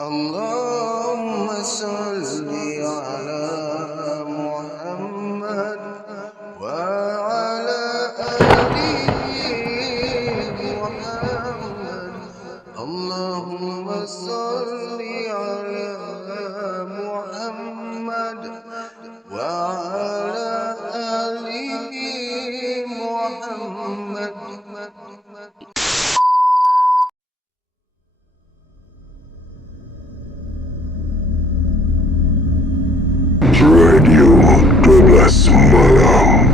Allahumma salli ala Muhammad wa ala ali Muhammad. Allahumma salli ala Muhammad wa ala ali Muhammad. Radio 12 Malam.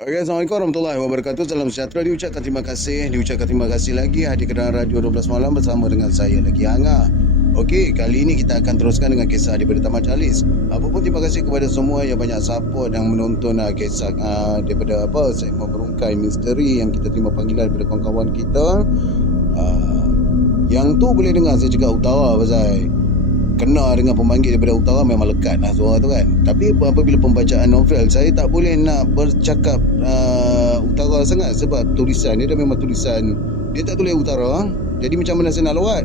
Okay, Assalamualaikum warahmatullahi wabarakatuh. Salam sejahtera. Diucapkan terima kasih lagi hadir ke dalam Radio 12 Malam bersama dengan saya lagi Hanga. Okey, kali ini kita akan teruskan dengan kisah daripada Taman Calis. Apapun terima kasih kepada semua yang banyak support dan menonton kisah daripada segmen berungkai misteri yang kita terima panggilan daripada kawan-kawan kita. Yang tu boleh dengar saya cakap utara pasal kena dengan pemanggil daripada utara memang lekat lah suara tu kan. Tapi apabila pembacaan novel, saya tak boleh nak bercakap utara sangat sebab tulisan dia dah memang tulisan dia tak tulis utara. Jadi macam mana saya nak lawat?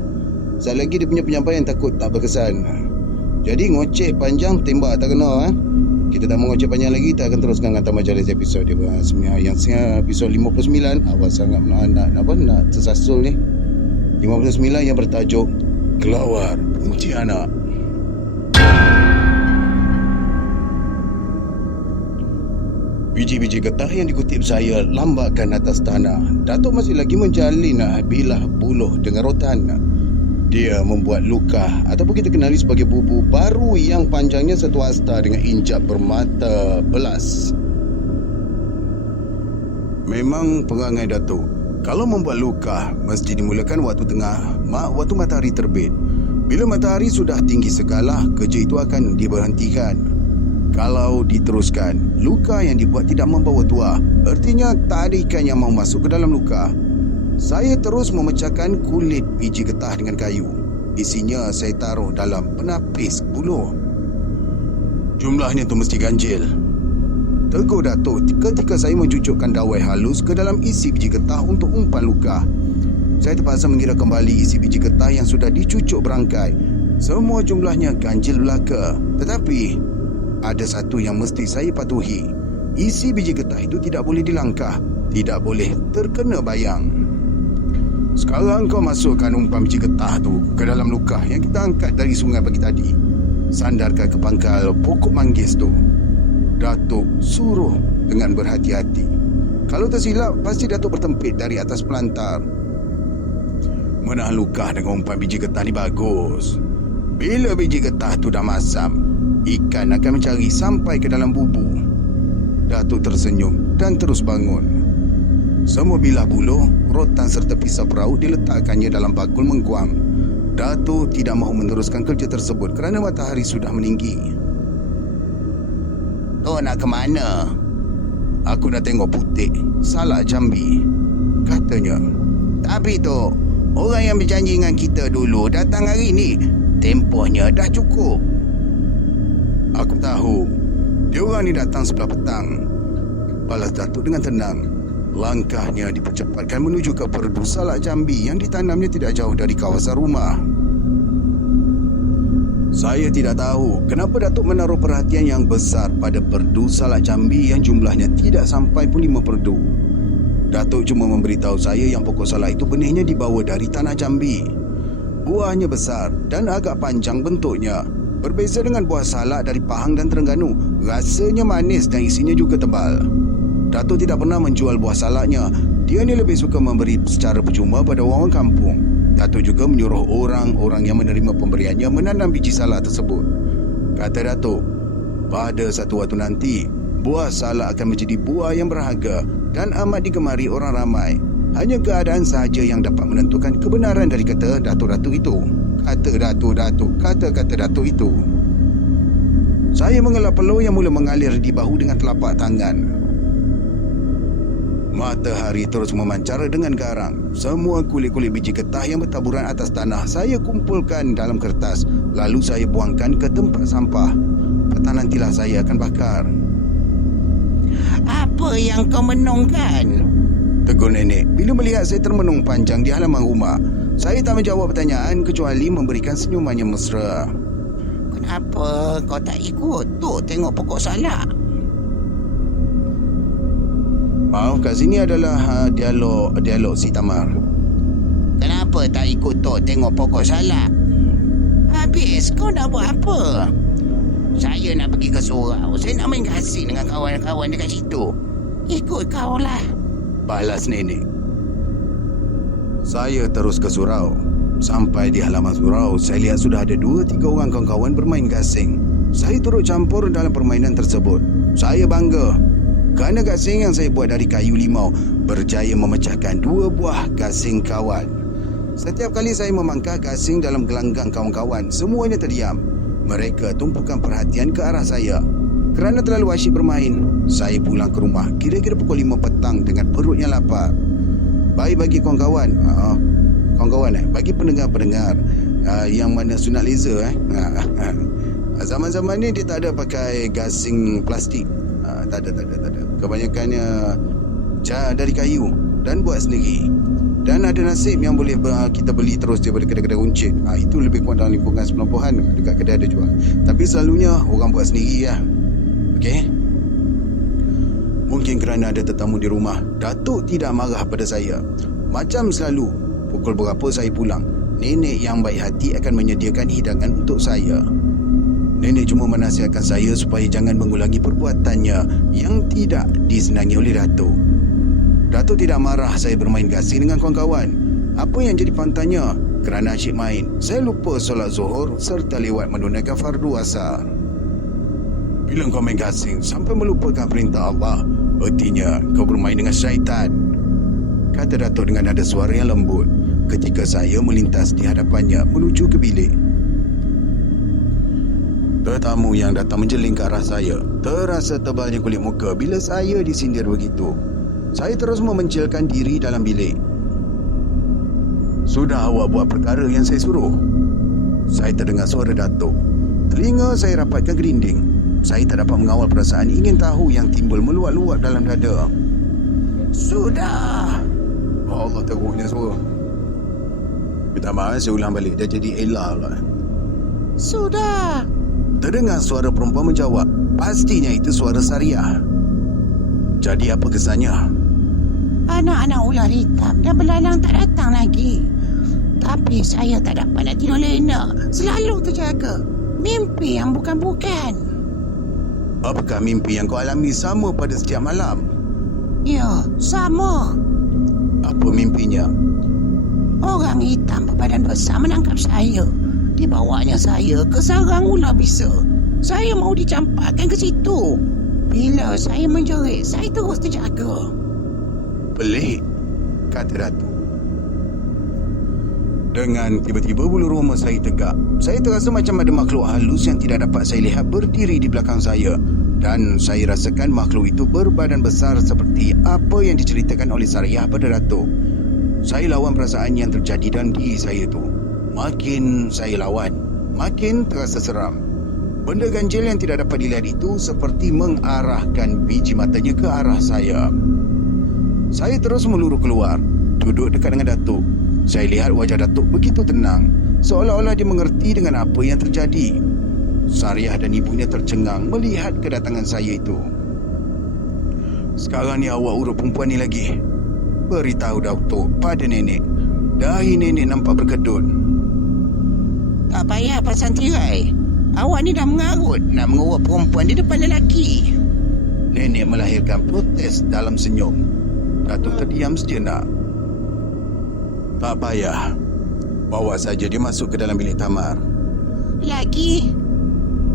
Sekali lagi dia punya penyampaian takut tak berkesan. Jadi ngoceh panjang tembak tak kena. Kita tak mau ngoceh panjang lagi. Kita akan teruskan dengan Taman Calis episod dia yang episod 59. Awas sangat nak tersasul ni. 59 yang bertajuk Kelawar Pontianak. Biji-biji getah yang dikutip saya lambakan atas tanah. Datuk masih lagi menjalin bilah buluh dengan rotan. Dia membuat luka ataupun kita kenali sebagai bubu baru yang panjangnya 1 hasta dengan injap bermata belas. Memang perangai Datuk. Kalau membuat luka mesti dimulakan waktu tengah, waktu matahari terbit. Bila matahari sudah tinggi segala, kerja itu akan diberhentikan. Kalau diteruskan, luka yang dibuat tidak membawa tua. Artinya tak ada ikan yang mau masuk ke dalam luka. Saya terus memecahkan kulit biji getah dengan kayu. Isinya saya taruh dalam penapis buluh. Jumlahnya tu mesti ganjil. Tegur Datuk ketika saya mencucukkan dawai halus ke dalam isi biji getah untuk umpan luka. Saya terpaksa mengira kembali isi biji getah yang sudah dicucuk berangkai. Semua jumlahnya ganjil belaka. Tetapi ada satu yang mesti saya patuhi. Isi biji getah itu tidak boleh dilangkah, tidak boleh terkena bayang. Sekarang kau masukkan umpan biji getah tu ke dalam luka yang kita angkat dari sungai pagi tadi. Sandarkan ke pangkal pokok manggis tu. Datuk suruh dengan berhati-hati. Kalau tersilap, pasti Datuk bertempit dari atas pelantar. Menahan luka dengan umpan biji getah ni bagus. Bila biji getah tu dah masam, ikan akan mencari sampai ke dalam bubu. Datuk tersenyum dan terus bangun. Semua bilah buluh, rotan serta pisau perahu diletakkannya dalam bakul mengkuam. Datuk tidak mahu meneruskan kerja tersebut kerana matahari sudah meninggi. "Tu nak ke mana?" "Aku nak tengok putik Salak Jambi," katanya. "Tapi tu, orang yang berjanji dengan kita dulu datang hari ni. Tempohnya dah cukup." "Aku tahu. Dia orang ni datang sebelah petang," balas Datuk dengan tenang. Langkahnya dipercepatkan menuju ke perdu Salak Jambi yang ditanamnya tidak jauh dari kawasan rumah. Saya tidak tahu kenapa Datuk menaruh perhatian yang besar pada perdu Salak Jambi yang jumlahnya tidak sampai pun 5 perdu. Datuk cuma memberitahu saya yang pokok salak itu benihnya dibawa dari tanah Jambi. Buahnya besar dan agak panjang bentuknya. Berbeza dengan buah salak dari Pahang dan Terengganu, rasanya manis dan isinya juga tebal. Datuk tidak pernah menjual buah salaknya. Dia ni lebih suka memberi secara percuma pada orang kampung. Datuk juga menyuruh orang-orang yang menerima pemberiannya menanam biji salak tersebut. Kata Datuk, pada satu waktu nanti, buah salak akan menjadi buah yang berharga dan amat digemari orang ramai. Hanya keadaan sahaja yang dapat menentukan kebenaran dari kata Datuk-Datuk itu. Kata Datuk itu. Saya mengelak peluh yang mula mengalir di bahu dengan telapak tangan. Matahari terus memancar dengan garang. Semua kulit-kulit biji getah yang bertaburan atas tanah saya kumpulkan dalam kertas, lalu saya buangkan ke tempat sampah. Petang nantilah saya akan bakar. Apa yang kau menungkan? Tegur nenek bila melihat saya termenung panjang di halaman rumah. Saya tak menjawab pertanyaan kecuali memberikan senyuman yang mesra. Kenapa kau tak ikut Tok tengok pokok salak? Maaf, kat sini adalah dialog si Tamar. Kenapa tak ikut Tok tengok pokok salak? Habis kau nak buat apa? Saya nak pergi ke surau. Saya nak main gasing dengan kawan-kawan dekat situ. Ikut kau lah. Balas nenek. Saya terus ke surau. Sampai di halaman surau, saya lihat sudah ada 2-3 orang kawan-kawan bermain gasing. Saya turut campur dalam permainan tersebut. Saya bangga kerana gasing yang saya buat dari kayu limau berjaya memecahkan 2 buah gasing kawan. Setiap kali saya memangkah gasing dalam gelanggang kawan-kawan, semuanya terdiam. Mereka tumpukan perhatian ke arah saya. Kerana terlalu asyik bermain, saya pulang ke rumah kira-kira pukul 5 petang dengan perut yang lapar. Baik bagi kawan-kawan, bagi pendengar-pendengar yang mana sunat laser zaman-zaman ni dia tak ada pakai gasing plastik. Tak ada. Kebanyakannya dari kayu dan buat sendiri. Dan ada nasib yang boleh kita beli terus daripada kedai-kedai runcit. Itu lebih kurang dalam lingkungan 90-an. Dekat kedai ada jual. Tapi selalunya orang buat sendiri lah. Okey? Mungkin kerana ada tetamu di rumah, Datuk tidak marah pada saya. Macam selalu, pukul berapa saya pulang, nenek yang baik hati akan menyediakan hidangan untuk saya. Nenek cuma menasihatkan saya supaya jangan mengulangi perbuatannya yang tidak disenangi oleh Datuk. Datuk tidak marah saya bermain gasing dengan kawan-kawan. Apa yang jadi pantannya? Kerana asyik main, saya lupa solat zuhur serta lewat menunaikan fardu asar. Bila kau main gasing sampai melupakan perintah Allah, artinya kau bermain dengan syaitan, kata Datuk dengan nada suara yang lembut ketika saya melintas di hadapannya menuju ke bilik. Tetamu yang datang menjeling ke arah saya. Terasa tebalnya kulit muka bila saya disindir begitu. Saya terus memencilkan diri dalam bilik. Sudah awak buat perkara yang saya suruh? Saya terdengar suara Datuk. Telinga saya rapatkan ke dinding. Saya tak dapat mengawal perasaan ingin tahu yang timbul meluap-luap dalam dada. Sudah. Allah, teruknya suara. Minta maaf, saya ulang balik. Dah jadi Ella lah. Sudah. Terdengar suara perempuan menjawab. Pastinya itu suara Sariah. Jadi apa kesannya? Anak-anak ular hitam dan belalang tak datang lagi. Tapi saya tak dapat nak tidur lena. Selalu terjaga. Mimpi yang bukan-bukan. Apakah mimpi yang kau alami sama pada setiap malam? Ya, sama. Apa mimpinya? Orang hitam berbadan besar menangkap saya. Dibawanya saya ke sarang ular bisa. Saya mau dicampakkan ke situ. Bila saya menjerit, saya terus terjaga. Pelik, kata Datuk. Dengan tiba-tiba bulu roma saya tegak. Saya terasa macam ada makhluk halus yang tidak dapat saya lihat berdiri di belakang saya. Dan saya rasakan makhluk itu berbadan besar seperti apa yang diceritakan oleh Sariah pada Datuk. Saya lawan perasaan yang terjadi dalam diri saya itu. Makin saya lawan, makin terasa seram. Benda ganjil yang tidak dapat dilihat itu seperti mengarahkan biji matanya ke arah saya. Saya terus meluru keluar, duduk dekat dengan Datuk. Saya lihat wajah Datuk begitu tenang, seolah-olah dia mengerti dengan apa yang terjadi. Sariah dan ibunya tercengang melihat kedatangan saya itu. Sekarang ni awak urut perempuan ni lagi, beritahu Datuk pada nenek. Dahi nenek nampak berkedut. Tak payah pasang tirai. Awak ni dah mengarut nak mengurut perempuan di depan lelaki. Nenek melahirkan protes dalam senyum. Datuk terdiam sejenak. Tak payah. Bawa saja dia masuk ke dalam bilik Tamar. Lagi?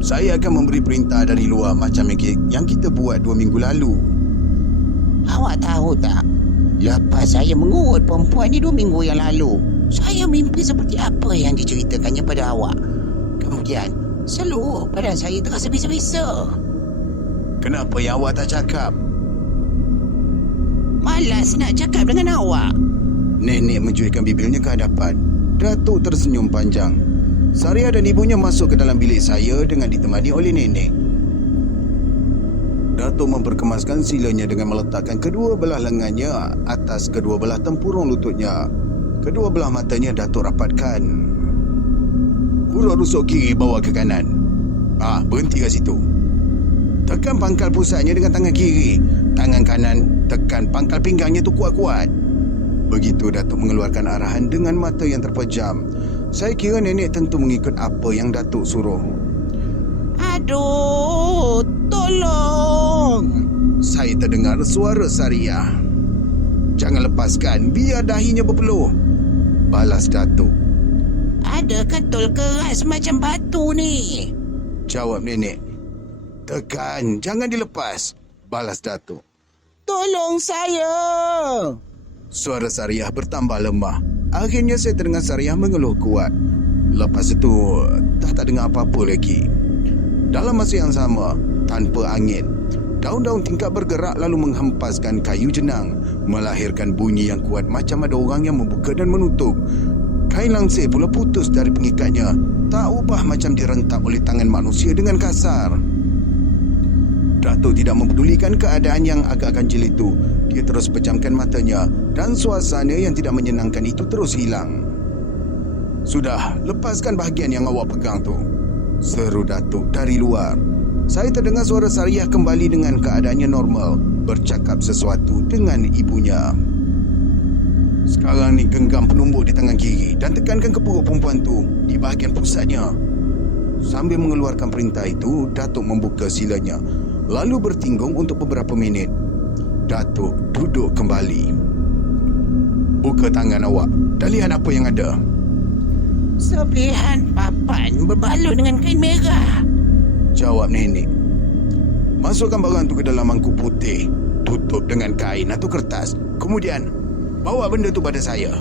Saya akan memberi perintah dari luar macam yang kita buat 2 minggu lalu. Awak tahu tak? Lepas saya mengurut perempuan ni 2 minggu yang lalu, saya mimpi seperti apa yang diceritakannya pada awak. Kemudian, seluruh badan saya terasa bisa-bisa. Kenapa yang awak tak cakap? Malas nak cakap dengan awak. Nenek mencuitkan bibirnya ke hadapan. Datuk tersenyum panjang. Sariah dan ibunya masuk ke dalam bilik saya dengan ditemani oleh nenek. Datuk memperkemaskan silanya dengan meletakkan kedua belah lengannya atas kedua belah tempurung lututnya. Kedua belah matanya Datuk rapatkan. Urut rusuk kiri bawa ke kanan. Berhenti kat situ. Tekan pangkal pusatnya dengan tangan kiri. Tangan kanan tekan pangkal pinggangnya tu kuat-kuat. Begitu Datuk mengeluarkan arahan dengan mata yang terpejam. Saya kira nenek tentu mengikut apa yang Datuk suruh. Aduh, tolong. Saya terdengar suara Sariah. Jangan lepaskan, biar dahinya berpeluh, balas Datuk. Ada ketul keras macam batu ni, jawab nenek. Tekan, jangan dilepas, balas Datuk. Tolong saya. Suara Sariah bertambah lemah. Akhirnya saya terdengar Sariah mengeluh kuat. Lepas itu, tak dengar apa-apa lagi. Dalam masa yang sama, tanpa angin, daun-daun tingkap bergerak lalu menghempaskan kayu jenang, melahirkan bunyi yang kuat macam ada orang yang membuka dan menutup. Kain langsir pula putus dari pengikatnya, tak ubah macam direntap oleh tangan manusia dengan kasar. Datuk tidak mempedulikan keadaan yang agak ganjil itu. Dia terus pejamkan matanya dan suasana yang tidak menyenangkan itu terus hilang. Sudah, lepaskan bahagian yang awak pegang tu, seru Datuk dari luar. Saya terdengar suara Sariah kembali dengan keadaannya normal, bercakap sesuatu dengan ibunya. Sekarang ni genggam penumbuk di tangan kiri dan tekankan ke perut perempuan tu di bahagian pusatnya. Sambil mengeluarkan perintah itu, Datuk membuka silanya, lalu bertinggung untuk beberapa minit. Datuk duduk kembali. Buka tangan awak dan lihat apa yang ada. Sebelahan papan berbalut dengan kain merah, jawab nenek. Masukkan barang tu ke dalam mangkuk putih, tutup dengan kain atau kertas. Kemudian, bawa benda tu pada saya.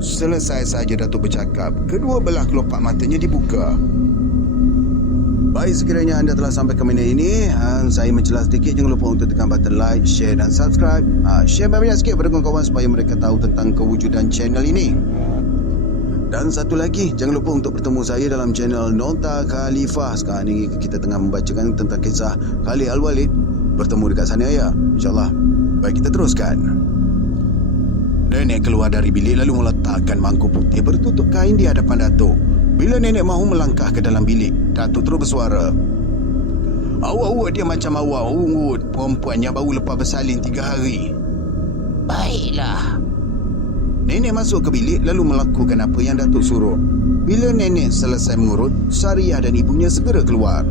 Selesai saja Datuk bercakap, kedua belah kelopak matanya dibuka. Baik, sekiranya anda telah sampai ke minit ini, saya mencela sedikit. Jangan lupa untuk tekan button like, share dan subscribe. Share banyak sikit kepada kawan-kawan supaya mereka tahu tentang kewujudan channel ini. Dan satu lagi, jangan lupa untuk bertemu saya dalam channel Nota Khalifah. Sekarang ini kita tengah membacakan tentang kisah Khalid Al-Walid. Bertemu dekat sana ya, insyaAllah. Baik, kita teruskan. Nenek keluar dari bilik lalu meletakkan mangkuk putih bertutup kain di hadapan Datuk. Bila nenek mahu melangkah ke dalam bilik, Datuk terus bersuara. Awak dia macam awak ungut perempuan yang baru lepas bersalin 3 hari. Baiklah. Nenek masuk ke bilik lalu melakukan apa yang Datuk suruh. Bila nenek selesai mengurut, Sariah dan ibunya segera keluar.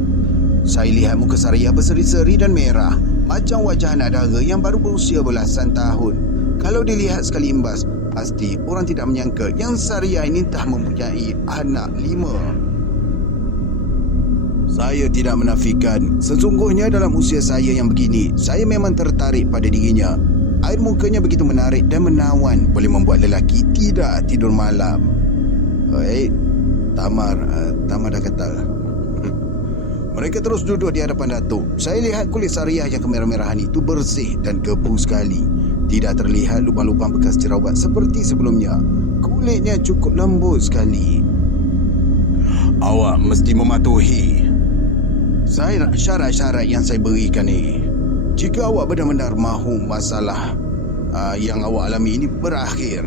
Saya lihat muka Sariah berseri-seri dan merah, macam wajah anak dara yang baru berusia belasan tahun. Kalau dilihat sekali imbas, pasti orang tidak menyangka yang Sariah ini telah mempunyai anak 5. Saya tidak menafikan, sesungguhnya dalam usia saya yang begini, saya memang tertarik pada dirinya. Air mukanya begitu menarik dan menawan, boleh membuat lelaki tidak tidur malam. Tamar dah ketal. Mereka terus duduk di hadapan Datuk. Saya lihat kulit Sariah yang kemerah-merahan itu bersih dan gebu sekali. Tidak terlihat lubang-lubang bekas jerawat seperti sebelumnya. Kulitnya cukup lembut sekali. Awak mesti mematuhi syarat-syarat yang saya berikan ni. Jika awak benar-benar mahu masalah yang awak alami ini berakhir,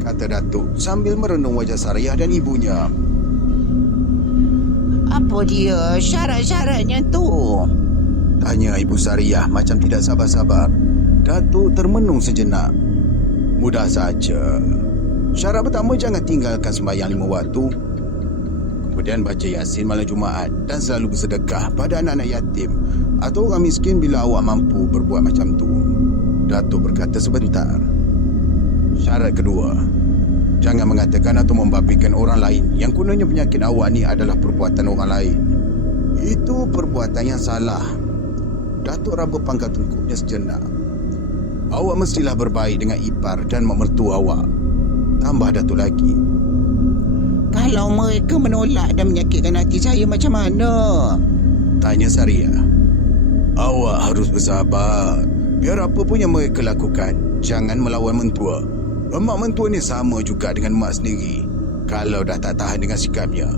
kata Datuk sambil merenung wajah Sariah dan ibunya. Apa dia syarat-syaratnya tu? Tanya ibu Sariah macam tidak sabar-sabar. Datuk termenung sejenak. Mudah saja. Syarat pertama, jangan tinggalkan sembahyang 5 waktu. Kemudian baca Yasin malam Jumaat dan selalu bersedekah pada anak-anak yatim atau orang miskin bila awak mampu berbuat macam tu. Datuk berkata sebentar. Syarat kedua, jangan mengatakan atau membabikan orang lain yang kononnya penyakit awak ni adalah perbuatan orang lain. Itu perbuatan yang salah. Datuk raba pangkal tengkuknya sejenak. Awak mestilah berbaik dengan ipar dan mak mertua awak. Tambah Datuk lagi. Kalau mereka menolak dan menyakitkan hati saya macam mana? Tanya Sariah. Awak harus bersabar. Biar apa pun yang mereka lakukan, jangan melawan mentua. Mak mentua ni sama juga dengan mak sendiri. Kalau dah tak tahan dengan sikapnya,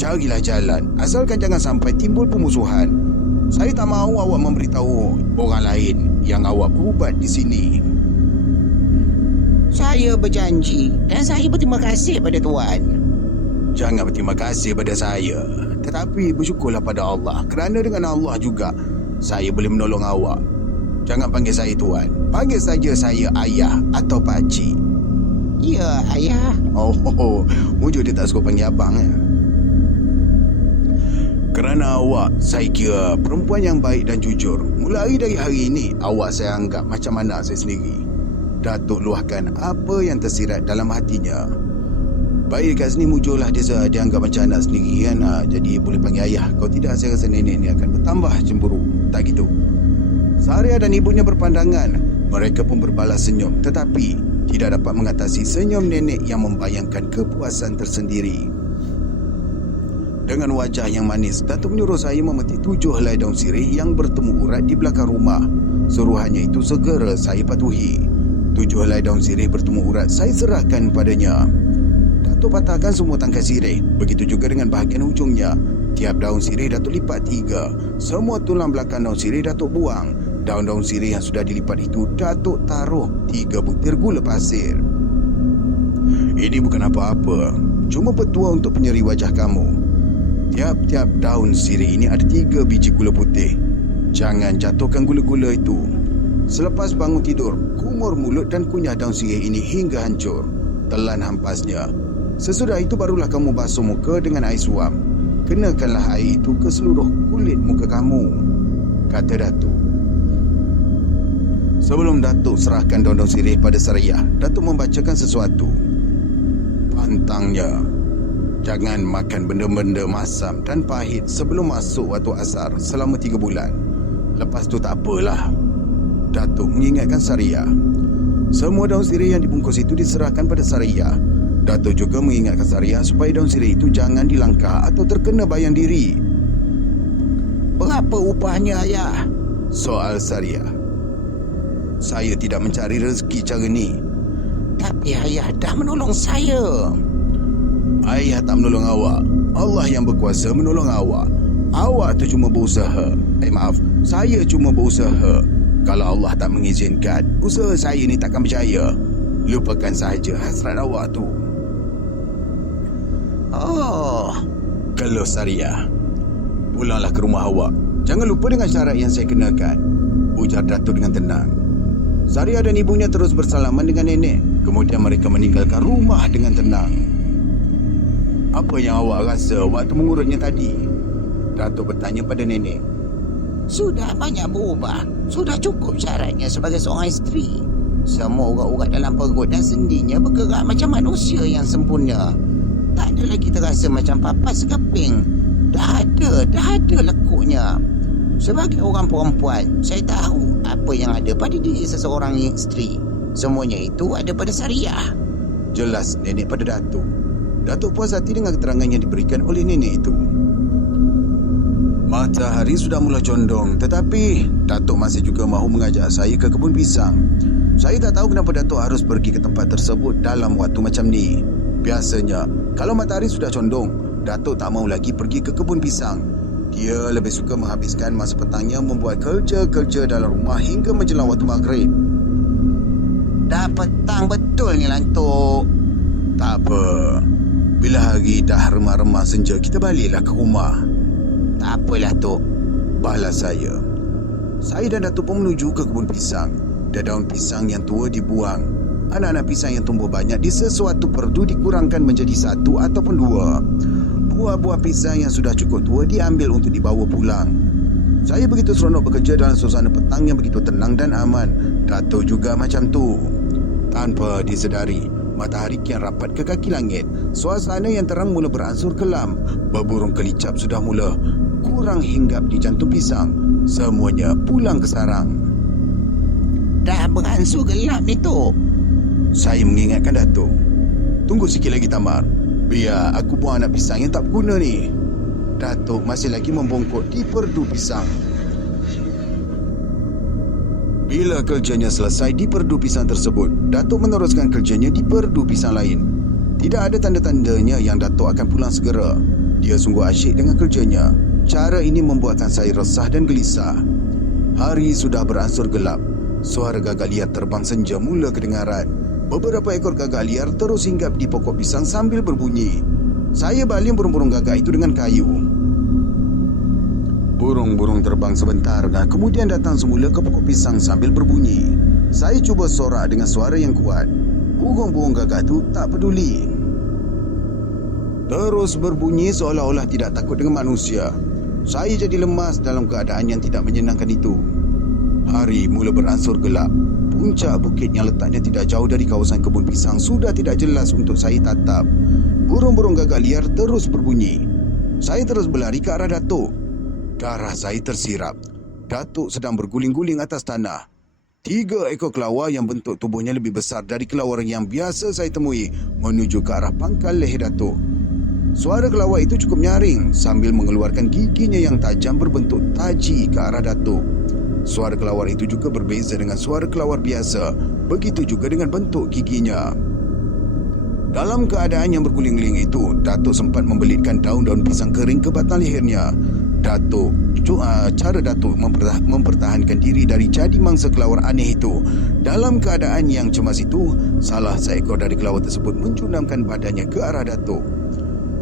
carilah jalan. Asalkan jangan sampai timbul permusuhan. Saya tak mahu awak memberitahu orang lain yang awak berubat di sini. Saya berjanji dan saya berterima kasih pada Tuan. Jangan berterima kasih pada saya, tetapi bersyukurlah pada Allah, kerana dengan Allah juga saya boleh menolong awak. Jangan panggil saya Tuan, panggil saja saya Ayah atau Pakcik. Ya, Ayah. Oh, mujur dia tak suka panggil abang ya. Kerana awak, saya kira perempuan yang baik dan jujur. Mulai dari hari ini, awak saya anggap macam anak saya sendiri. Datuk luahkan apa yang tersirat dalam hatinya. Baik dekat sini mujurlah dia anggap macam anak sendiri kan. Jadi boleh panggil ayah. Kalau tidak, saya rasa nenek ni akan bertambah cemburu. Tak gitu. Saria dan ibunya berpandangan. Mereka pun berbalas senyum. Tetapi tidak dapat mengatasi senyum nenek yang membayangkan kepuasan tersendiri. Dengan wajah yang manis, Datuk menyuruh saya memetik 7 helai daun sirih yang bertemu urat di belakang rumah. Suruhannya itu segera saya patuhi. 7 helai daun sirih bertemu urat saya serahkan padanya. Datuk patahkan semua tangkai sirih. Begitu juga dengan bahagian ujungnya. Tiap daun sirih Datuk lipat 3. Semua tulang belakang daun sirih Datuk buang. Daun-daun sirih yang sudah dilipat itu Datuk taruh 3 butir gula pasir. Ini bukan apa-apa, cuma petua untuk penyeri wajah kamu. Tiap-tiap daun sirih ini ada 3 biji gula putih. Jangan jatuhkan gula-gula itu. Selepas bangun tidur, kumur mulut dan kunyah daun sirih ini hingga hancur. Telan hampasnya. Sesudah itu barulah kamu basuh muka dengan air suam. Kenakanlah air itu ke seluruh kulit muka kamu, kata Datuk. Sebelum Datuk serahkan daun-daun sirih pada Sariyah, Datuk membacakan sesuatu. Pantangnya, jangan makan benda-benda masam dan pahit sebelum masuk waktu asar selama 3 bulan. Lepas tu tak apalah. Datuk mengingatkan Sariyah. Semua daun sirih yang dibungkus itu diserahkan pada Sariyah. Datuk juga mengingatkan Sariyah supaya daun sirih itu jangan dilangkah atau terkena bayang diri. Berapa upahnya, Ayah? Soal Sariyah. Saya tidak mencari rezeki cara ni. Tapi Ayah dah menolong saya. Ayah tak menolong awak. Allah yang berkuasa menolong awak. Awak tu cuma berusaha. Maaf, saya cuma berusaha. Kalau Allah tak mengizinkan, usaha saya ni takkan berjaya. Lupakan sahaja hasrat awak tu. Oh, Kalau Sariyah, pulanglah ke rumah awak. Jangan lupa dengan syarat yang saya kenakan, ujar Datuk dengan tenang. Sariyah dan ibunya terus bersalaman dengan nenek. Kemudian mereka meninggalkan rumah dengan tenang. Apa yang awak rasa waktu mengurutnya tadi? Datuk bertanya pada nenek. sudah banyak berubah. Sudah cukup syaratnya sebagai seorang isteri. Semua urat-urat dalam perut dan sendinya bergerak macam manusia yang sempurna. Tak ada lagi terasa macam papas keping. Dah ada lekuknya. Sebagai orang perempuan, saya tahu apa yang ada pada diri seseorang isteri. Semuanya itu ada pada Sariyah. Jelas nenek pada Datuk. Datuk puas hati dengan keterangan yang diberikan oleh nenek itu. Matahari sudah mula condong, tetapi Datuk masih juga mahu mengajak saya ke kebun pisang. Saya tak tahu kenapa Datuk harus pergi ke tempat tersebut dalam waktu macam ni. Biasanya, kalau matahari sudah condong, Datuk tak mahu lagi pergi ke kebun pisang. Dia lebih suka menghabiskan masa petangnya membuat kerja-kerja dalam rumah hingga menjelang waktu maghrib. Dah petang betul ni lantuk. Tak apa. Bila hari dah remah-remah senja, kita baliklah ke rumah. Tak apalah, Tok. Balas saya. Saya dan Datuk pun menuju ke kebun pisang. Daun pisang yang tua dibuang. Anak-anak pisang yang tumbuh banyak di sesuatu perdu dikurangkan menjadi 1 ataupun 2. Buah-buah pisang yang sudah cukup tua diambil untuk dibawa pulang. Saya begitu seronok bekerja dalam suasana petang yang begitu tenang dan aman. Datuk juga macam tu. Tanpa disedari, matahari kian rapat ke kaki langit. Suasana yang terang mula beransur kelam. Berburung kelicap sudah mula kurang hinggap di jantung pisang. Semuanya pulang ke sarang. Dah beransur gelap ni, Tok. Saya mengingatkan Datuk. Tunggu sikit lagi, Tamar. Biar aku buang anak pisang yang tak berguna ni. Datuk masih lagi membongkok di perdu pisang. Bila kerjanya selesai di perdu pisang tersebut, Datuk meneruskan kerjanya di perdu pisang lain. Tidak ada tanda-tandanya yang Datuk akan pulang segera. Dia sungguh asyik dengan kerjanya. Cara ini membuatkan saya resah dan gelisah. Hari sudah beransur gelap. Suara gagak liar terbang senja mula kedengaran. Beberapa ekor gagak liar terus hinggap di pokok pisang sambil berbunyi. Saya baling burung-burung gagak itu dengan kayu. Burung-burung terbang sebentar dan kemudian datang semula ke pokok pisang sambil berbunyi. Saya cuba sorak dengan suara yang kuat. Burung-burung gagak itu tak peduli. Terus berbunyi seolah-olah tidak takut dengan manusia. Saya jadi lemas dalam keadaan yang tidak menyenangkan itu. Hari mula beransur gelap. Puncak bukit yang letaknya tidak jauh dari kawasan kebun pisang sudah tidak jelas untuk saya tatap. Burung-burung gagak liar terus berbunyi. Saya terus berlari ke arah Datuk. Darah saya tersirap. Datuk sedang berguling-guling atas tanah. 3 ekor kelawar yang bentuk tubuhnya lebih besar dari kelawar yang biasa saya temui menuju ke arah pangkal leher Datuk. Suara kelawar itu cukup nyaring sambil mengeluarkan giginya yang tajam berbentuk taji ke arah Datuk. Suara kelawar itu juga berbeza dengan suara kelawar biasa. Begitu juga dengan bentuk giginya. Dalam keadaan yang berguling-guling itu, Datuk sempat membelitkan daun-daun pisang kering ke batang lehernya. Cara Datuk mempertahankan diri dari jadi mangsa kelawar aneh itu. Dalam keadaan yang cemas itu, salah seekor dari kelawar tersebut mencunamkan badannya ke arah Datuk.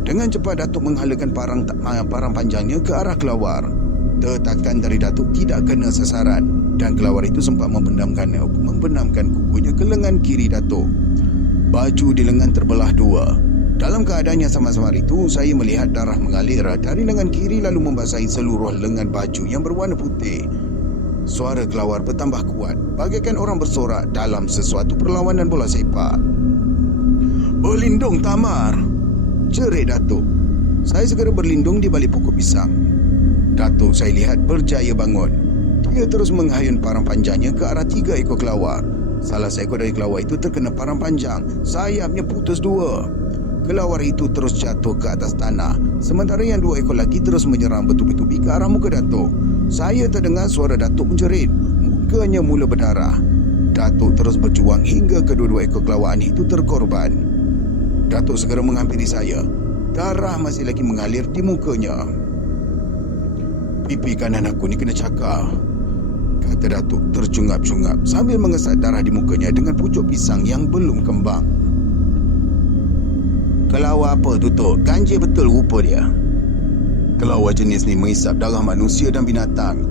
Dengan cepat Datuk menghalakan parang panjangnya ke arah kelawar. Tetakan dari Datuk tidak kena sasaran dan kelawar itu sempat membenamkan kukunya ke lengan kiri Datuk. Baju di lengan terbelah 2. Dalam keadaan yang sama-sama itu, saya melihat darah mengalir dari lengan kiri lalu membasahi seluruh lengan baju yang berwarna putih. Suara kelawar bertambah kuat, bagaikan orang bersorak dalam sesuatu perlawanan bola sepak. "Berlindung, Tamar!" jerit Datuk. Saya segera berlindung di balik pokok pisang. Datuk saya lihat berjaya bangun. Dia terus menghayun parang panjangnya ke arah 3 ekor kelawar. Salah seekor dari kelawar itu terkena parang panjang. Sayapnya putus 2. Kelawar itu terus jatuh ke atas tanah. Sementara yang 2 ekor lagi terus menyerang bertubi-tubi ke arah muka Datuk. Saya terdengar suara Datuk menjerit. Mukanya mula berdarah. Datuk terus berjuang hingga kedua-dua ekor kelawar aneh itu terkorban. Datuk segera menghampiri saya. Darah masih lagi mengalir di mukanya. "Pipi kanan aku ni kena cakar," kata Datuk tercungap-cungap sambil mengesat darah di mukanya dengan pucuk pisang yang belum kembang. "Kelawar apa tu, Tok? Ganjil betul rupa dia." "Kelawar jenis ni menghisap darah manusia dan binatang.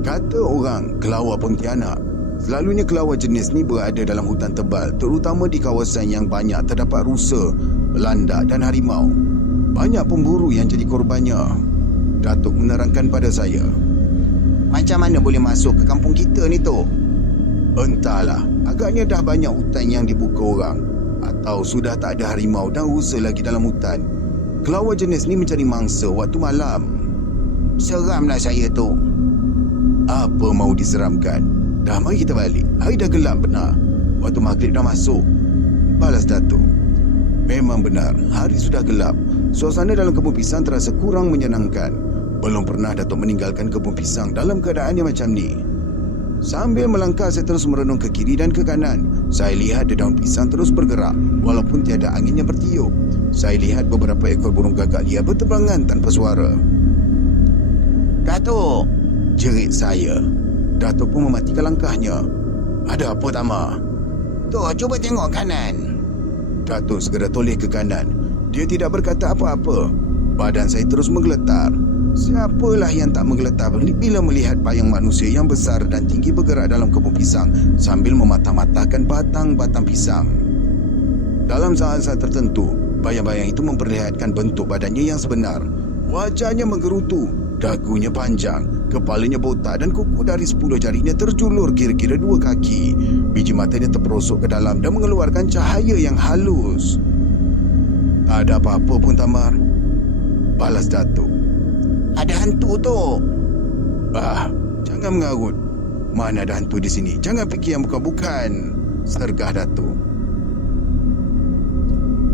Kata orang kelawar Pontianak. Selalunya kelawar jenis ni berada dalam hutan tebal, terutama di kawasan yang banyak terdapat rusa, landak dan harimau. Banyak pemburu yang jadi korbannya." Datuk menerangkan pada saya. Macam mana boleh masuk ke kampung kita ni, Tok? "Entahlah, agaknya dah banyak hutan yang dibuka orang. Atau sudah tak ada harimau dan rusa lagi dalam hutan. Kelawar jenis ni mencari mangsa waktu malam." Seramlah saya, Tok. "Apa mau diseramkan? Dah, mari kita balik. Hari dah gelap benar. Waktu maghrib dah masuk," balas Datuk. Memang benar, hari sudah gelap. Suasana dalam kebun pisang terasa kurang menyenangkan. Belum pernah Datuk meninggalkan kebun pisang dalam keadaan yang macam ni. Sambil melangkah, saya terus merenung ke kiri dan ke kanan. Saya lihat daun pisang terus bergerak walaupun tiada angin yang bertiup. Saya lihat beberapa ekor burung gagak liar berterbangan tanpa suara. "Datuk!" jerit saya. Datuk pun mematikan langkahnya. "Ada apa, Tamar?" "Tok, cuba tengok kanan." Datuk segera toleh ke kanan. Dia tidak berkata apa-apa. Badan saya terus menggeletar. Siapalah yang tak menggeletar bila melihat bayang manusia yang besar dan tinggi bergerak dalam kebun pisang sambil mematah-matahkan batang-batang pisang. Dalam saat-saat tertentu, bayang-bayang itu memperlihatkan bentuk badannya yang sebenar. Wajahnya menggerutu, dagunya panjang, kepalanya botak dan kuku dari 10 jarinya terjulur kira-kira 2 kaki. Biji matanya terperosok ke dalam dan mengeluarkan cahaya yang halus. "Tak ada apa-apa pun, Tamar," balas Datuk. "Ada hantu, Tok." Jangan mengarut. Mana ada hantu di sini? Jangan fikir yang bukan-bukan, sergah Datuk.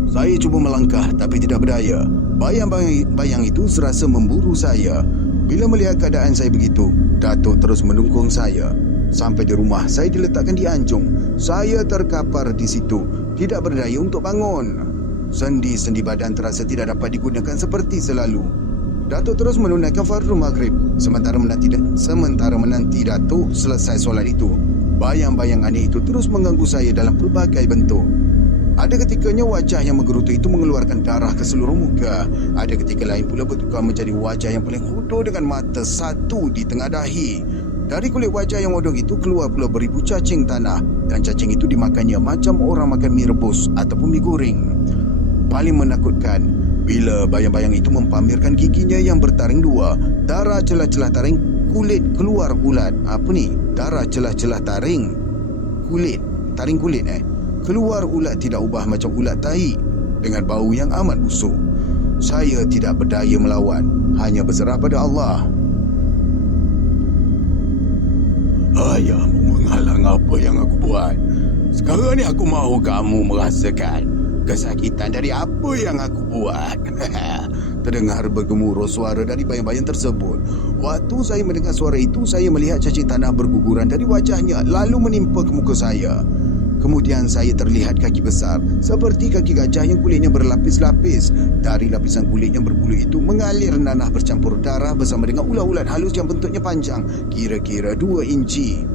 Saya cuba melangkah tapi tidak berdaya. Bayang-bayang itu serasa memburu saya. Bila melihat keadaan saya begitu, Datuk terus mendukung saya. Sampai di rumah, saya diletakkan di anjung. Saya terkapar di situ, tidak berdaya untuk bangun. Sendi-sendi badan terasa tidak dapat digunakan seperti selalu. Datuk terus menunaikan fardu maghrib. Sementara menanti Datuk selesai solat itu, bayang-bayang aneh itu terus mengganggu saya dalam pelbagai bentuk. Ada ketikanya wajah yang menggerutu itu mengeluarkan darah ke seluruh muka. Ada ketika lain pula bertukar menjadi wajah yang paling hodoh dengan mata satu di tengah dahi. Dari kulit wajah yang hodoh itu keluar pula beribu cacing tanah, dan cacing itu dimakannya macam orang makan mie rebus ataupun mie goreng. Paling menakutkan bila bayang-bayang itu mempamerkan giginya yang bertaring dua. Darah celah-celah taring kulit keluar ulat. Apa ni? Darah celah-celah taring kulit. Taring kulit keluar ulat tidak ubah macam ulat tahi dengan bau yang amat busuk. Saya tidak berdaya melawan, hanya berserah pada Allah. Ayahmu menghalang apa yang aku buat. Sekarang ni aku mahu kamu merasakan kesakitan dari apa yang aku buat. Terdengar bergemuruh suara dari bayang-bayang tersebut. Waktu saya mendengar suara itu, saya melihat cacing tanah berguguran dari wajahnya lalu menimpa ke muka saya. Kemudian saya terlihat kaki besar seperti kaki gajah yang kulitnya berlapis-lapis. Dari lapisan kulit yang berbulu itu mengalir nanah bercampur darah bersama dengan ulat-ulat halus yang bentuknya panjang, kira-kira 2 inci.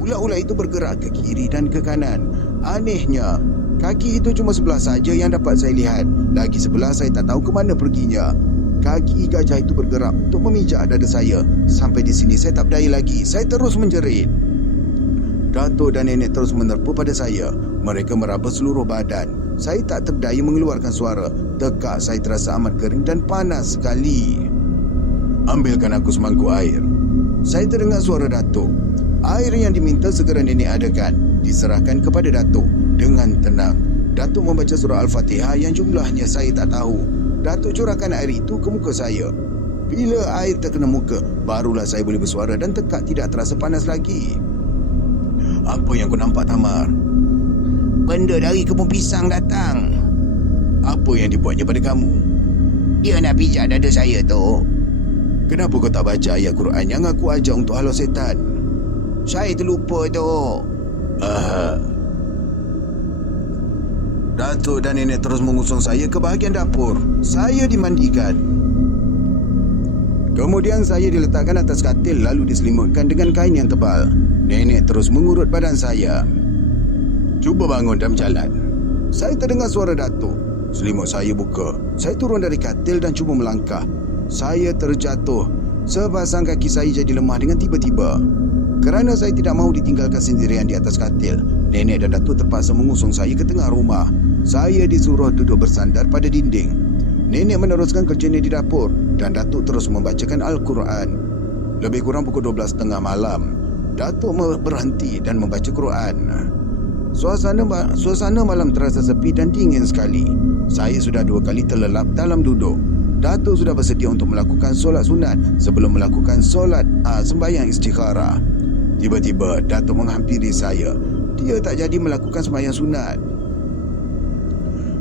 Ulat-ulat itu bergerak ke kiri dan ke kanan. Anehnya, kaki itu cuma sebelah saja yang dapat saya lihat. Lagi sebelah saya tak tahu ke mana perginya. Kaki gajah itu bergerak untuk memijak dada saya. Sampai di sini saya tak berdaya lagi. Saya terus menjerit. Datuk dan nenek terus menerpa pada saya. Mereka meraba seluruh badan. Saya tak terdaya mengeluarkan suara. Tekak saya terasa amat kering dan panas sekali. Ambilkan aku semangkuk air. Saya terdengar suara Datuk. Air yang diminta segera nenek adakan diserahkan kepada Datuk dengan tenang. Datuk membaca surah Al-Fatihah yang jumlahnya saya tak tahu. Datuk curahkan air itu ke muka saya. Bila air terkena muka, barulah saya boleh bersuara dan tekak tidak terasa panas lagi. Apa yang kau nampak, Tamar? Benda dari kebun pisang datang. Apa yang dibuatnya pada kamu? Dia nak pijak dada saya tu. Kenapa kau tak baca ayat Quran yang aku ajar untuk halau setan? Saya terlupa tu. Datuk dan nenek terus mengusung saya ke bahagian dapur. Saya dimandikan. Kemudian saya diletakkan atas katil lalu diselimutkan dengan kain yang tebal. Nenek terus mengurut badan saya. Cuba bangun dan berjalan. Saya terdengar suara Datuk. Selimut saya buka. Saya turun dari katil dan cuba melangkah. Saya terjatuh. Sepasang kaki saya jadi lemah dengan tiba-tiba. Kerana saya tidak mahu ditinggalkan sendirian di atas katil, nenek dan Datuk terpaksa mengusung saya ke tengah rumah. Saya disuruh duduk bersandar pada dinding. Nenek meneruskan kerjanya di dapur dan Datuk terus membacakan Al-Quran. Lebih kurang pukul 12.30 malam, Datuk berhenti dan membaca Quran. Suasana malam terasa sepi dan dingin sekali. Saya sudah 2 kali terlelap dalam duduk. Datuk sudah bersedia untuk melakukan solat sunat sebelum melakukan solat sembahyang istikharah. Tiba-tiba Datuk menghampiri saya. Dia tak jadi melakukan sembahyang sunat.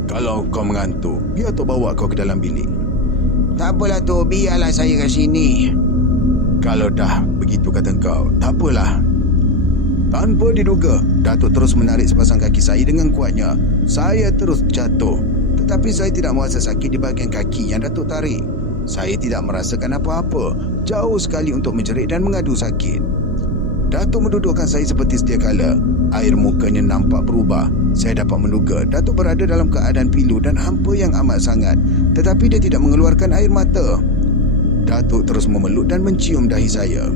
Kalau kau mengantuk, biar Tok bawa kau ke dalam bilik. Tak apalah tu, biarlah saya kat sini. Kalau dah begitu kata kau, tak apalah. Tanpa diduga, Datuk terus menarik sepasang kaki saya dengan kuatnya. Saya terus jatuh. Tetapi saya tidak merasa sakit di bahagian kaki yang Datuk tarik. Saya tidak merasakan apa-apa. Jauh sekali untuk menjerit dan mengadu sakit. Datuk mendudukkan saya seperti sedia kala. Air mukanya nampak berubah. Saya dapat menduga Datuk berada dalam keadaan pilu dan hampa yang amat sangat. Tetapi dia tidak mengeluarkan air mata. Datuk terus memeluk dan mencium dahi saya.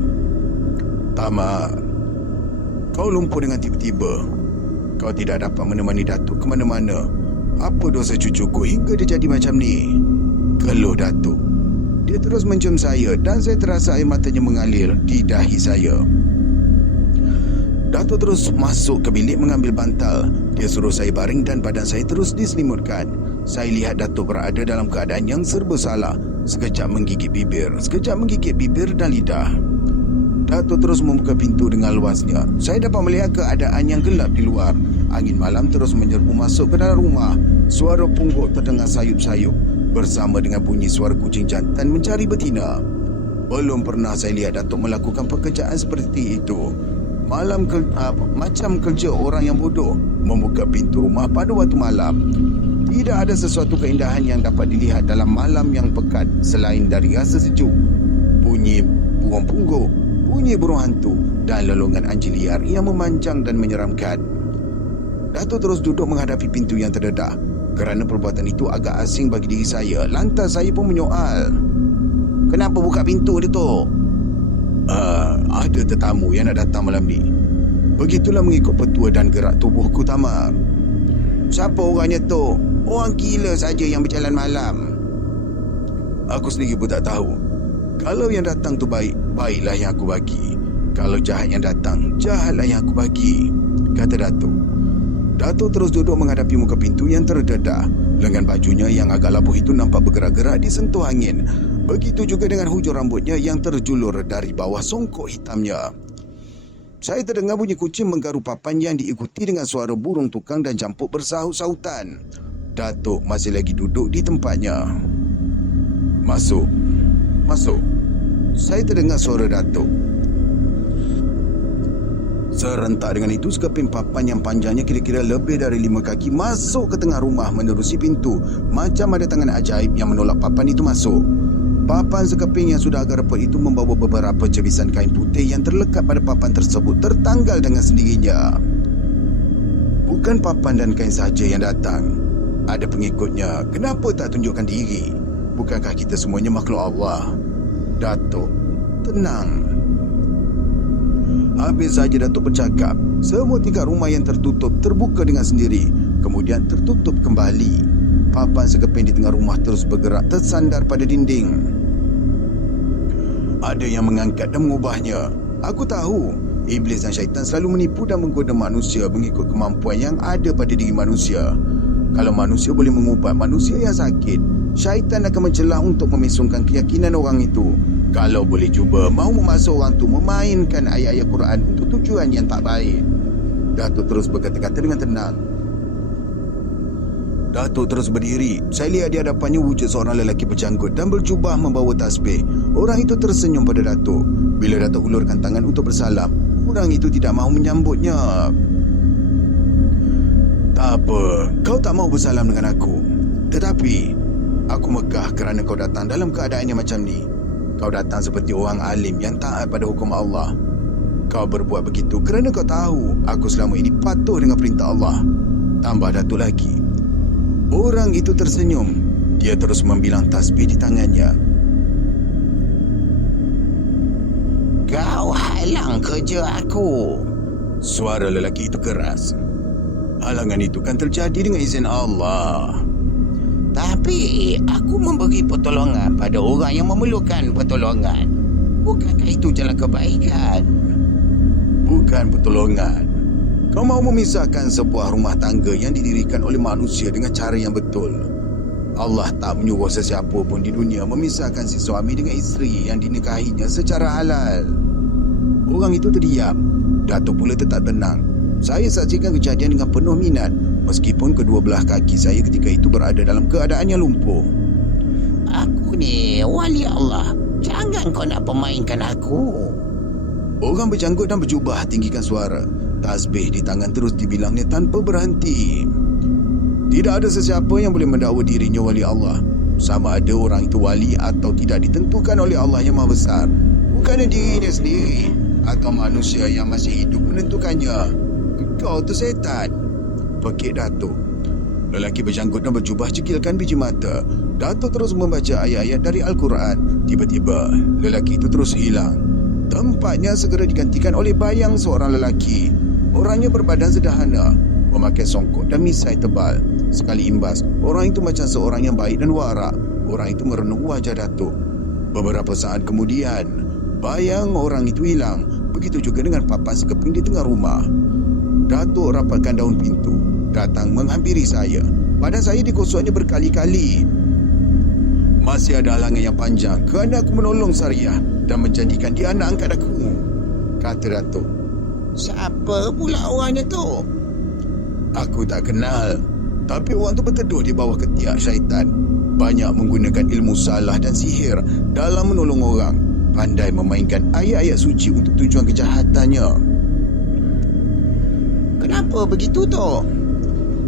Tamar, kau lumpuh dengan tiba-tiba. Kau tidak dapat menemani Datuk ke mana-mana. Apa dosa cucuku hingga dia jadi macam ni? Keluh Datuk. Dia terus mencium saya dan saya terasa air matanya mengalir di dahi saya. Datuk terus masuk ke bilik mengambil bantal. Dia suruh saya baring dan badan saya terus diselimutkan. Saya lihat Datuk berada dalam keadaan yang serba salah. Sekejap menggigit bibir dan lidah. Datuk terus membuka pintu dengan luasnya. Saya dapat melihat keadaan yang gelap di luar. Angin malam terus menyerbu masuk ke dalam rumah. Suara pungguk terdengar sayup-sayup bersama dengan bunyi suara kucing jantan mencari betina. Belum pernah saya lihat Datuk melakukan pekerjaan seperti itu. Macam kerja orang yang bodoh membuka pintu rumah pada waktu malam. Tidak ada sesuatu keindahan yang dapat dilihat dalam malam yang pekat selain dari rasa sejuk, bunyi burung pungguk, bunyi burung hantu dan lolongan anjing liar yang memanjang dan menyeramkan. Datuk terus duduk menghadapi pintu yang terdedah. Kerana perbuatan itu agak asing bagi diri saya, lantas saya pun menyoal, "Kenapa buka pintu dia tu?" Ada tetamu yang nak datang malam ni." Begitulah mengikut petua dan gerak tubuhku tamar. "Siapa orangnya tu? Orang gila saja yang berjalan malam." Aku sendiri pun tak tahu. Kalau yang datang tu baik, baiklah yang aku bagi. Kalau jahat yang datang, jahatlah yang aku bagi, kata Datuk. Datuk terus duduk menghadapi muka pintu yang terdedah. Lengan bajunya yang agak labuh itu nampak bergerak-gerak disentuh angin. Begitu juga dengan hujung rambutnya yang terjulur dari bawah songkok hitamnya. Saya terdengar bunyi kucing menggaru papan yang diikuti dengan suara burung tukang dan jampuk bersahut-sahutan. Datuk masih lagi duduk di tempatnya. Masuk. Saya terdengar suara Datuk. Serentak dengan itu, sekeping papan yang panjangnya kira-kira lebih dari 5 kaki masuk ke tengah rumah menerusi pintu. Macam ada tangan ajaib yang menolak papan itu masuk. Papan sekeping yang sudah agak repot itu membawa beberapa cebisan kain putih yang terlekat pada papan tersebut tertanggal dengan sendirinya. Bukan papan dan kain sahaja yang datang. Ada pengikutnya. Kenapa tak tunjukkan diri? Bukankah kita semuanya makhluk Allah? Datuk, tenang. Habis saja Datuk bercakap, semua tingkap rumah yang tertutup terbuka dengan sendiri, kemudian tertutup kembali. Papan sekeping di tengah rumah terus bergerak tersandar pada dinding. Ada yang mengangkat dan mengubahnya. Aku tahu, iblis dan syaitan selalu menipu dan menggoda manusia mengikut kemampuan yang ada pada diri manusia. Kalau manusia boleh mengubah manusia yang sakit, syaitan akan mencelah untuk memesongkan keyakinan orang itu. Kalau boleh cuba mahu memaksa orang tu memainkan ayat-ayat Quran untuk tujuan yang tak baik. Datuk terus berkata-kata dengan tenang. Datuk terus berdiri. Saya lihat di hadapannya wujud seorang lelaki berjanggut dan berjubah membawa tasbih. Orang itu tersenyum pada Datuk. Bila Datuk ulurkan tangan untuk bersalam, orang itu tidak mahu menyambutnya. "Tak apa, kau tak mahu bersalam dengan aku. Tetapi aku megah kerana kau datang dalam keadaan yang macam ni. Kau datang seperti orang alim yang taat pada hukum Allah. Kau berbuat begitu kerana kau tahu aku selama ini patuh dengan perintah Allah." Tambah Datuk lagi. Orang itu tersenyum. Dia terus membilang tasbih di tangannya. "Kau halang kerja aku." Suara lelaki itu keras. "Halangan itu kan terjadi dengan izin Allah. Tapi aku memberi pertolongan pada orang yang memerlukan pertolongan. Bukankah itu jalan kebaikan?" "Bukan pertolongan. Kau mahu memisahkan sebuah rumah tangga yang didirikan oleh manusia dengan cara yang betul. Allah tak menyuruh sesiapa pun di dunia memisahkan si suami dengan isteri yang dinikahinya secara halal." Orang itu terdiam. Datuk pula tetap tenang. Saya saksikan kejadian dengan penuh minat, meskipun kedua belah kaki saya ketika itu berada dalam keadaan yang lumpuh. "Aku ni wali Allah. Jangan kau nak permainkan aku." Orang berjanggut dan berjubah tinggikan suara. Tasbih di tangan terus dibilangnya tanpa berhenti. Tidak ada sesiapa yang boleh mendakwa dirinya wali Allah. Sama ada orang itu wali atau tidak ditentukan oleh Allah yang Maha Besar. Bukannya dirinya sendiri atau manusia yang masih hidup menentukannya. "Kau tu setan," pekik Datuk. Lelaki berjanggut dan berjubah cekilkan biji mata. Datuk terus membaca ayat-ayat dari Al-Quran. Tiba-tiba, lelaki itu terus hilang. Tempatnya segera digantikan oleh bayang seorang lelaki. Orangnya berbadan sederhana, memakai songkok dan misai tebal. Sekali imbas, orang itu macam seorang yang baik dan warak. Orang itu merenung wajah Datuk. Beberapa saat kemudian, bayang orang itu hilang. Begitu juga dengan papan sekeping di tengah rumah. Datuk rapatkan daun pintu, datang menghampiri saya. Badan saya digosoknya berkali-kali. "Masih ada halangan yang panjang kerana aku menolong Sariah dan menjadikan dia anak angkat aku," kata Datuk. "Siapa pula orangnya tu?" "Aku tak kenal. Tapi orang tu berteduh di bawah ketiak syaitan. Banyak menggunakan ilmu salah dan sihir dalam menolong orang. Pandai memainkan ayat-ayat suci untuk tujuan kejahatannya." "Kenapa begitu tu?"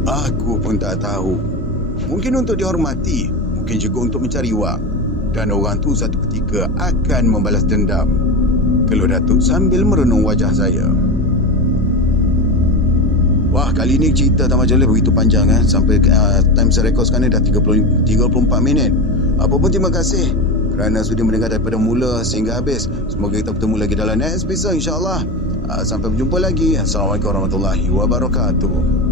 "Aku pun tak tahu. Mungkin untuk dihormati, mungkin juga untuk mencari wang. Dan orang tu satu ketika akan membalas dendam. Keluh Datuk sambil merenung wajah saya. Wah, kali ni cerita Taman Joleh begitu panjang sampai time saya rekod sekarang ni dah 34 minit. Apa pun terima kasih kerana sudi mendengar daripada mula sehingga habis. Semoga kita bertemu lagi dalam next episode insya-Allah. Sampai berjumpa lagi. Assalamualaikum warahmatullahi wabarakatuh.